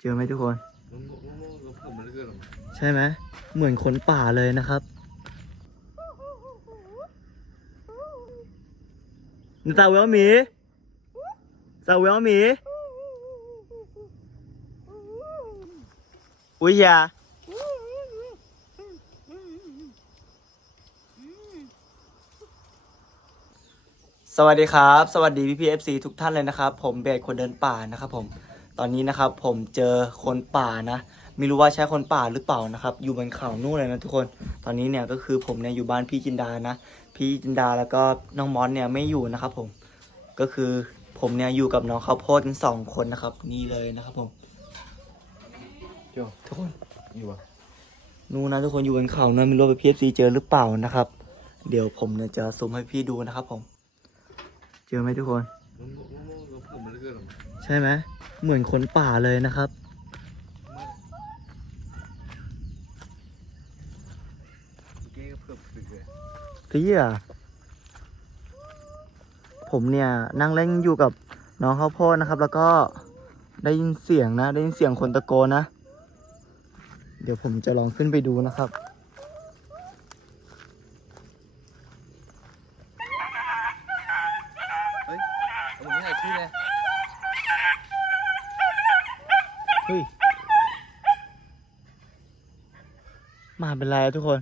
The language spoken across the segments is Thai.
เจอไหมทุกคน ใช่ไหมเหมือนคนป่าเลยนะครับนตาเวลหมีตาเวลหมีอุ้ยยาสวัสดีครับ สวัสดีพี่พีเอฟซีทุกท่านเลยนะครับ ผมเบสคนเดินป่านะครับผม ตอนนี้นะครับผมเจอคนป่านะ ไม่รู้ว่าใช่คนป่าหรือเปล่านะครับ อยู่บนเขานู่นเลยนะทุกคน ตอนนี้เนี่ยก็คือผมเนี่ยอยู่บ้านพี่จินดานะ พี่จินดาแล้วก็น้องมอสเนี่ยไม่อยู่นะครับผม ก็คือผมเนี่ยอยู่กับน้องข้าวโพดทั้งสองคนนะครับ นี่เลยนะครับผมเจ้าทุกคนอยู่วะนู่นนะทุกคนอยู่บนเขานะไม่รู้ว่าพีเอฟซีเจอหรือเปล่านะครับ เดี๋ยวผมเนี่ยจะซูมให้พี่ดูนะครับผม เจอไหมทุกคนน้องน้องน้องน้องผมมันเกิดหรอใช่ไหมเหมือนคนป่าเลยนะครับเก้ก็เพิ่มสึกเลยพี่อะผมเนี่ยนั่งเล่นอยู่กับน้องข้าวโพดนะครับ แล้วก็ได้ยินเสียงนะ ได้ยินเสียงคนตะโกนนะ เดี๋ยวผมจะลองขึ้นไปดูนะครับ เฮ้ยเอาผมไม่ถ่ายพี่เลย เฮ้ยห มาเป็นไรอะทุกคน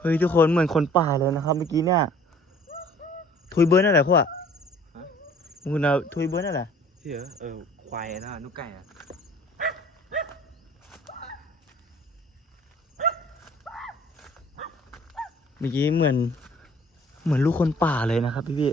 เฮ้ยทุกคนเหมือนคนป่าเลยนะครับเมื่อกี้เนี่ยทุยเบิร์นอะไรพวกมึงเอาทุยเบิร์นอะไรเหี้ยเออควายนะนุกไก่อะ เมื่อกี้เหมือน เหมือนลูกคนป่าเลยนะครับ พี่พี่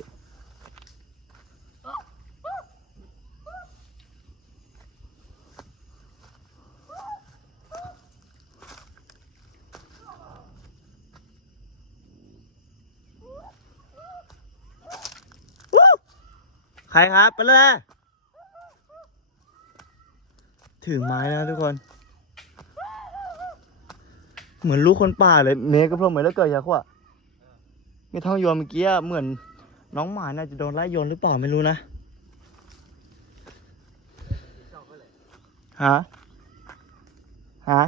ใครครับไปเลยถือไม้นะทุกคน เหมือนลูกคนป่าเลยเมย์ก็พร้อมเหมือนแล้วเกิดอยากว่าไม่ท่าโยนเมื่อกี้เหมือนน้องหมาน่าจะโดนไล่โยนหรือเปล่าไม่รู้นะฮะฮะ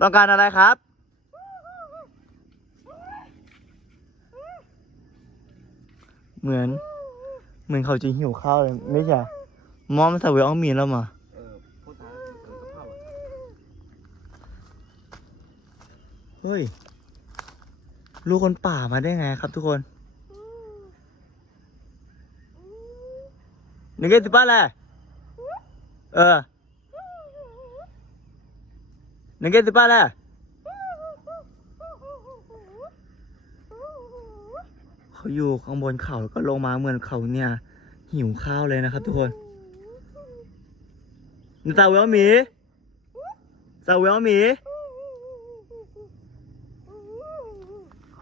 ต้องการอะไรครับ เหมือน เหมือนเขาจะหิวข้าวเลยไม่ใช่มอมสเวลเอมีนแล้วมา เออพูดท้ายเออกระเพราอะ เฮ้ย ลูกคนป่ามาได้ไงครับทุกคนนึกเกติป้าแหละเออนึกเกติป้าแหละเขาอยู่ข้างบนเขาแล้วก็ลงมาเหมือนเขาเนี่ย หิวข้าวเลยนะครับทุกคนนตาเวลหมีตาเวลหมี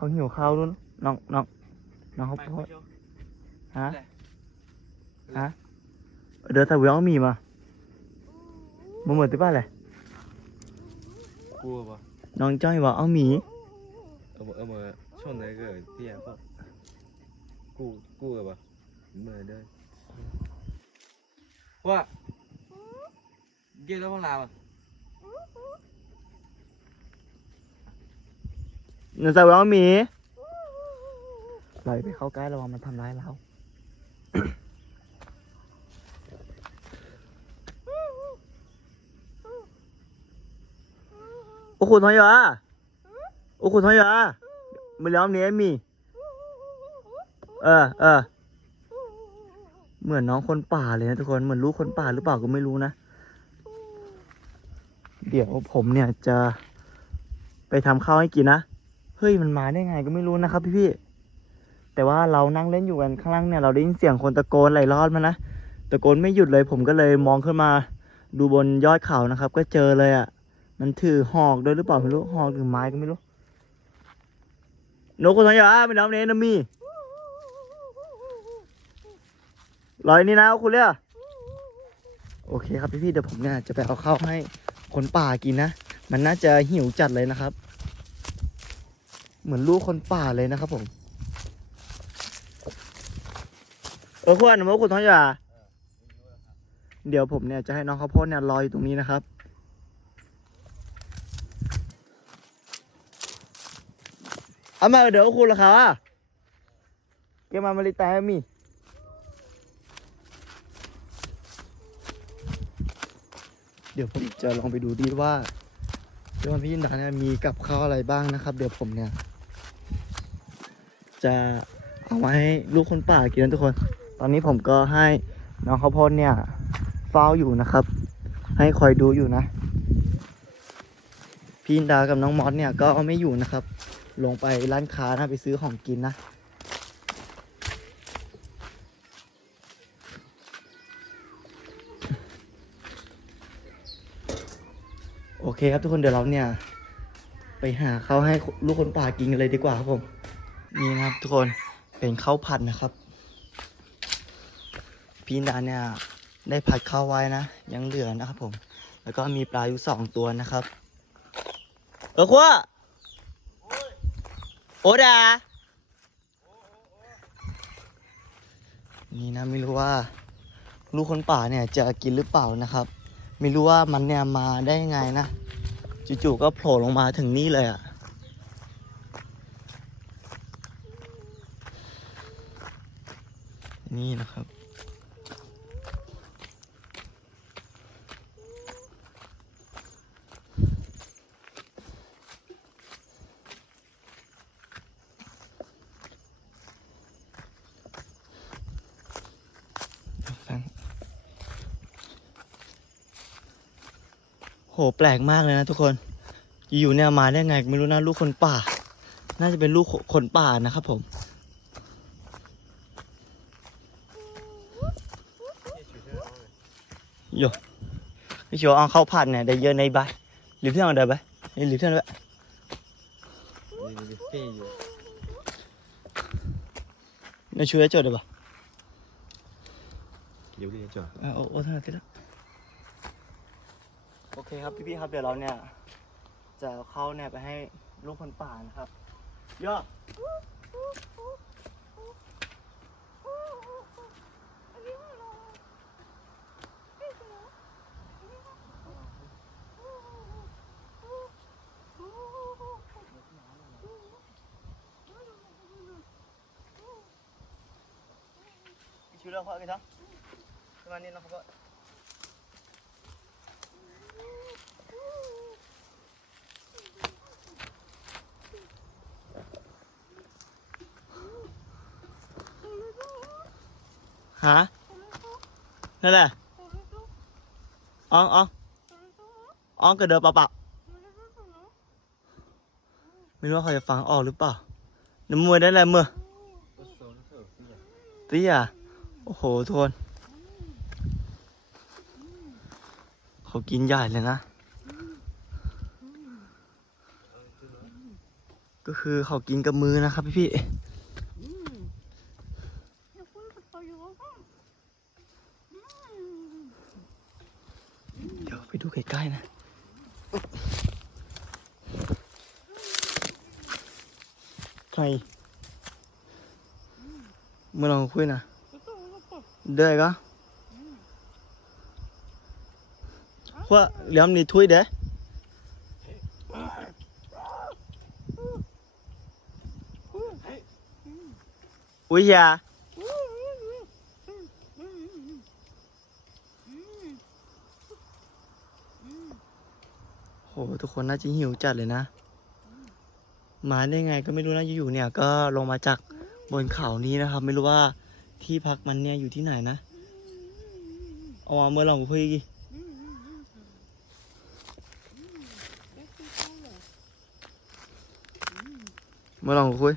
เขาหิวข้าวด้วยน้องน้องน้องเขาไม่พูดไม่เจ้าฮะแหละฮะเดี๋ยวแต่เวลมีมามาเหมือนที่บ้านเลยกลัวปะน้องจ้อยบอกเอาหมีเออเออมาช่วงไหนเกิดพี่แอมก็กูกูกับปะเหมือนเดิมว่าเกล้แล้วพวกเราอะ เดี๋ยวแต่เวลมีปล่อยไปเข้าใกล้ระวังมันทำร้ายเรา โอ้คุณทอยอะโอ้คุณทอยอะไม่แล้วนี้มี เออเออเหมือนน้องคนป่าเลยนะทุกคน เหมือนลูกคนป่าหรือเปล่าก็ไม่รู้นะ เดี๋ยวผมเนี่ยจะไปทำข้าวให้กินนะ เฮ้ยมันมาได้ไงก็ไม่รู้นะครับพี่พี่แต่ว่าเรานั่งเล่นอยู่กันข้างล่างเนี่ยเราได้ยินเสียงคนตะโกนไหลรอดมานะตะโกนไม่หยุดเลยผมก็เลยมองขึ้นมาดูบนยอดเขานะครับ ก็เจอเลยอะ่ะ มันถือหอกด้วยหรือเปล่าไม่รู้หอกหรือไม้ก็ไม่รู้นกคนนั้นอย่าไม่น้ำเนนมีร้อยนี่นะคุณเรียโอเคครับพี่ๆเดี๋ยวผมเนี่ยจะไปเอาข้าวให้คนป่ากินนะ มันน่าจะหิวจัดเลยนะครับ เหมือนลูกคนป่าเลยนะครับผมเออคุณหนูว่าคุณท้องอย่าเดี๋ยวผมเนี่ยจะให้น้องข้าวโพดเนี่ยรออยู่ตรงนี้นะครับ เอามาเดี๋ยวคุณละครับ que mamalita é mi เดี๋ยวผมจะลองไปดูดีว่าเจ้าพี่ยินดาเนี่ยมีกับข้าวอะไรบ้างนะครับ เดี๋ยวผมเนี่ย จะเอามาให้ลูกคนป่ากินนะทุกคน ตอนนี้ผมก็ให้น้องข้าวโพดเนี่ยเฝ้าอยู่นะครับ ให้คอยดูอยู่นะ พี่ดากับน้องมอสเนี่ยก็ไม่อยู่นะครับ ลงไปร้านค้านะไปซื้อของกินนะโอเคครับทุกคนเดี๋ยวเราเนี่ย ไปหาเขาให้ลูกคนป่ากินกันเลยดีกว่าครับผม นี่นะครับทุกคนเป็นข้าวผัดนะครับ พี่ดาเนี่ยได้ผัดข้าวไว้นะยังเหลือนะครับผม แล้วก็มีปลาอยู่สองตัวนะครับเออขั้วโอดานี่นะไม่รู้ว่าลูกคนป่าเนี่ยจะกินหรือเปล่านะครับ ไม่รู้ว่ามันเนี่ยมาได้ยังไงนะจู่ๆก็โผล่ลงมาถึงนี่เลยอะ่ะ นี่นะครับ โห แปลกมากเลยนะทุกคน อยู่เนี่ยมาได้ไงไม่รู้นะ ลูกคนป่า น่าจะเป็นลูกคนป่านะครับผม โยพี่ชัวเอาเข้าผัดเนี่ยได้เยอะในใบหรือเพื่อนเอาได้ Yo. Cái chỗ ăn khâu phạt này, để giờ này bay. Liệp theo đời bay. Đi liệp theo đấy. Nó chưa chờ được bà. Liệp đi chờ. À, ô, ô, thế là thế đó. โอเคครับพี่ๆครับเดี๋ยวเราเนี่ย จะเข้าเนี่ยไปให้ลูกคนป่านะครับย่อ chú đâu gọi cái đó cái này nó không gọi hả đây này on on on cái đờ bạo bạo ไม่รู้ว่าเขาจะฟังออ โอ้โหทุกคนเขากินใหญ่เลยนะ ก็คือเขากินกับมือนะครับพี่พี่เดี๋ยวไปดูใกล้ๆนะใครเมื่อลองคุยนะ Đây có Khoa, liếm đi thui đấy Ui da โหทุกคนน่าจะหิวจัดเลยนะ มาได้ไงก็ไม่รู้นะอยู่ๆเนี่ยก็ลงมาจากบนเขานี้นะครับ ไม่รู้ว่า ที่พักมันเนี่ยอยู่ที่ไหนนะเอามาเมื่อลองคุยกี่เมื่อลองคุย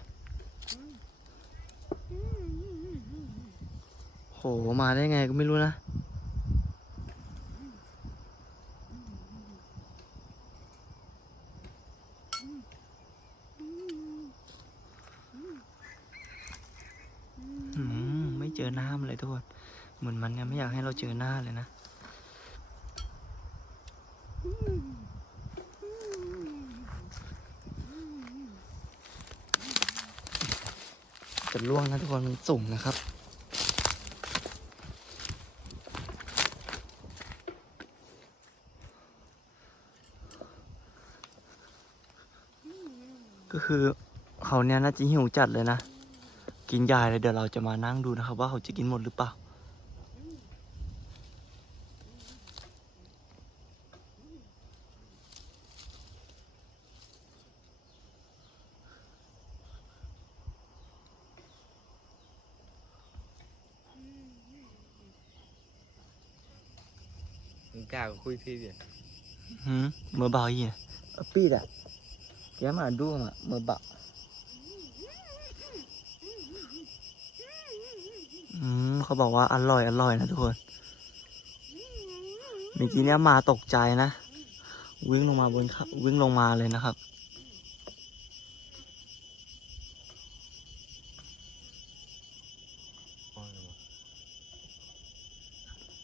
โหมาได้ไงก็ไม่รู้นะ อืมไม่ เหมือนมันเนี่ยไม่อยากให้เราเจอหน้าเลยนะจะล่วงนะทุกคนมันสุ่มนะครับก็คือเขาเนี่ยน่าจะหิวจัดเลยนะ กินยาเลยเดี๋ยวเราจะมานั่งดูนะครับ ว่าเขาจะกินหมดหรือเปล่า cha của เดีย thi gì ừ, mở bảo gì pi đã giá มาดูมามือเบาอืมเขาบอกว่าอร่อยอร่อยนะทุกคนเมื่อกี้เนี้ยมาตกใจนะ วิ่งลงมาบนวิ่งลงมาเลยนะครับ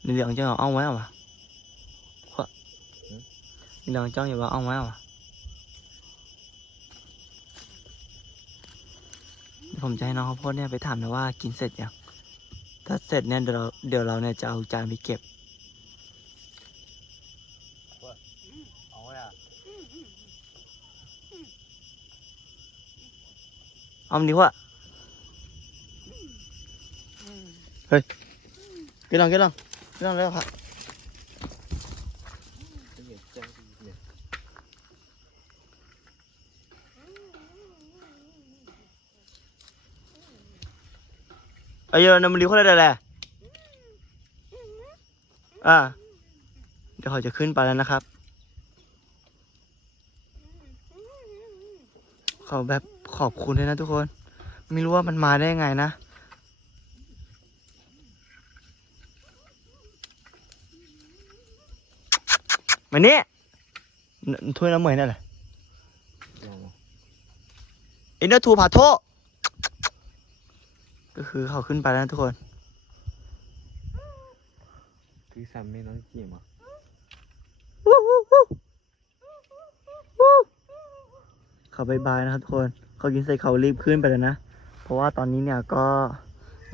เหลืองจะเอาเอาไว้หร พี่น้องจ้องอยู่ว่าเอาไว้เอาผมจะให้น้องข้าวโพดเนี่ยไปถามนะว่ากินเสร็จยัง ถ้าเสร็จเนี่ยเดี๋ยวเราเดี๋ยวเราเนี่ยจะเอาจานไปเก็บเอามนิ้วอะเฮ้ยกินลองกินลองกินลองแล้วครับ ayo nam li khona da la อ่า เดี๋ยวเขาจะขึ้นไปแล้วนะครับ เขาแบบขอบคุณเลยนะทุกคน ไม่รู้ว่ามันมาได้ยังไงนะ มานี่ถ้วยน้ำเหมยนั่นแหละอินเตอร์ทูผาโทษ ก็คือเขาขึ้นไปแล้วทุกคนคือสัมไม่น้องกี่มอะเขาบายบายนะครับทุกคน เขากินใส่เขารีบขึ้นไปแล้วนะ เพราะว่าตอนนี้เนี่ยก็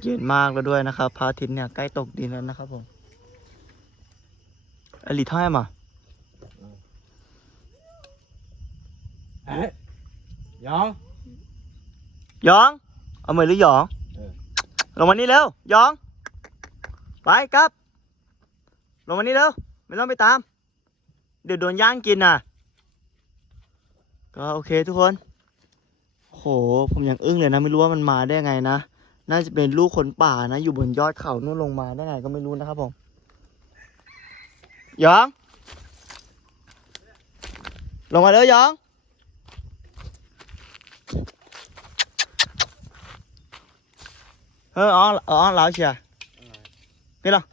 เย็นมากแล้วด้วยนะครับพระอาทิตย์เนี่ยใกล้ตกดินแล้วนะครับผมอลิท่ามาเอ๊ยองยอง เอามือหรือหยอง ลงมานี่เร็วยอง ไปครับ ลงมานี่เร็ว ไม่ต้องไปตาม เดี๋ยวโดนย่างกินน่ะ ก็โอเคทุกคน โห ผมยังอึ้งเลยนะ ไม่รู้ว่ามันมาได้ไงนะ น่าจะเป็นลูกคนป่านะ อยู่บนยอดเขานู่นลงมาได้ไงก็ไม่รู้นะครับผมยอง ลงมาเลยยอง เอออ๋ออ๋อเหลาเชียนี่หรอ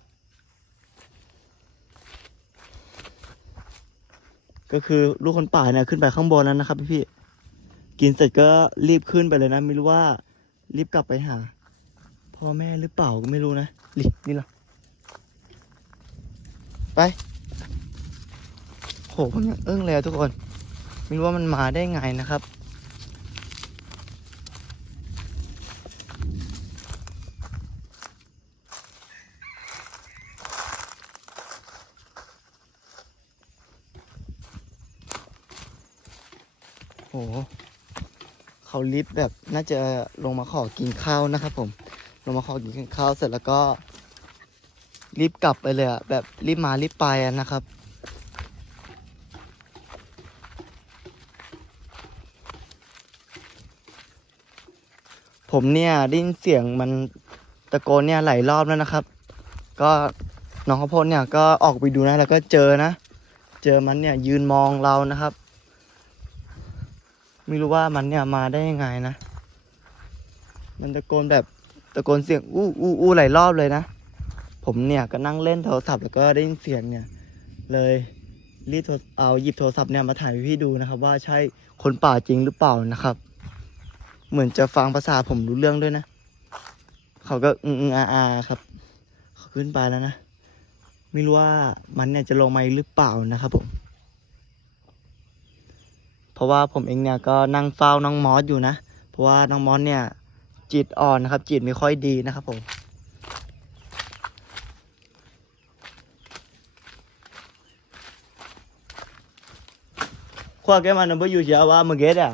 ก็คือลูกคนป่าเนี่ยขึ้นไปข้างบนแล้วนะครับ พี่พี่กินเสร็จก็รีบขึ้นไปเลยนะ ไม่รู้ว่ารีบกลับไปหาพ่อแม่หรือเปล่าก็ไม่รู้นะลินี่หรอไปโหผมยังอึ้องเลยอะทุกคน ไม่รู้ว่ามันมาได้ไงนะครับ โห เขาลิฟต์แบบน่าจะลงมาขอกินข้าวนะครับผม ลงมาขอกินข้าวเสร็จแล้วก็รีบกลับไปเลยอะแบบรีบมารีบไปอะนะครับ ผมเนี่ยได้ยินเสียงมันตะโกนเนี่ยหลายรอบแล้วนะครับ ก็น้องข้าวโพดเนี่ยก็ออกไปดูนะแล้วก็เจอนะ เจอมันเนี่ยยืนมองเรานะครับ ไม่รู้ว่ามันเนี่ยมาได้ยังไงนะ มันตะโกนแบบตะโกนเสียงอู้อู้อู้หลายรอบเลยนะ ผมเนี่ยก็นั่งเล่นโทรศัพท์แล้วก็ได้ยินเสียงเนี่ย เลยรีบเอาหยิบโทรศัพท์เนี่ยมาถ่ายให้พี่ดูนะครับ ว่าใช่คนป่าจริงหรือเปล่านะครับ เหมือนจะฟังภาษาผมรู้เรื่องด้วยนะ เขาก็อืออืออาอาครับขึ้นไปแล้วนะ ไม่รู้ว่ามันเนี่ยจะลงมาหรือเปล่านะครับผม ราะว่าผมเองเนี่ยก็นั่งเฝ้าน้องมอสอยู่นะ เพราะว่าน้องมอสเนี่ยจิตอ่อนนะครับ จิตไม่ค่อยดีนะครับผมควาแกมันนะบ่อยู่เชียวว่าเมื่อกี้อะ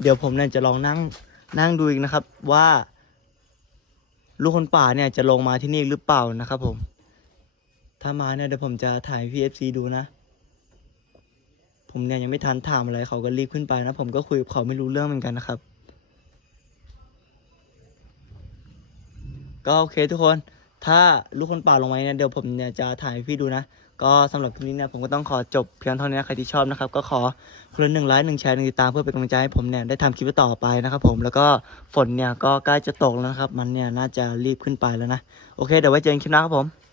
เดี๋ยวผมเนี่ยจะลองนั่งนั่งดูอีกนะครับ ว่า ลูกคนป่าเนี่ยจะลงมาที่นี่หรือเปล่านะครับผม ถ้ามาเนี่ยเดี๋ยวผมจะถ่ายพีเอฟซีดูนะ ผมเนี่ยยังไม่ทันถามอะไรเขาก็รีบขึ้นไปนะ ผมก็คุยกับเขาไม่รู้เรื่องเหมือนกันนะครับ ก็โอเคทุกคน ถ้าลูกคนป่าลงมาเนี่ยเดี๋ยวผมเนี่ยจะถ่ายให้พี่ดูนะ ก็สำหรับคลิปนี้เนี่ยผมก็ต้องขอจบเพียงเท่านี้ใครที่ชอบนะครับ ก็ขอคนละหนึ่งไลค์หนึ่งแชร์หนึ่งติดตามเพื่อเป็นกำลังใจให้ผมเนี่ยได้ทำคลิปต่อไปนะครับ ผมแล้วก็ฝนเนี่ยก็ใกล้จะตกแล้วนะครับ มันเนี่ยน่าจะรีบขึ้นไปแล้วนะโอเคเดี๋ยวไว้เจอกันคลิปหน้าครับผม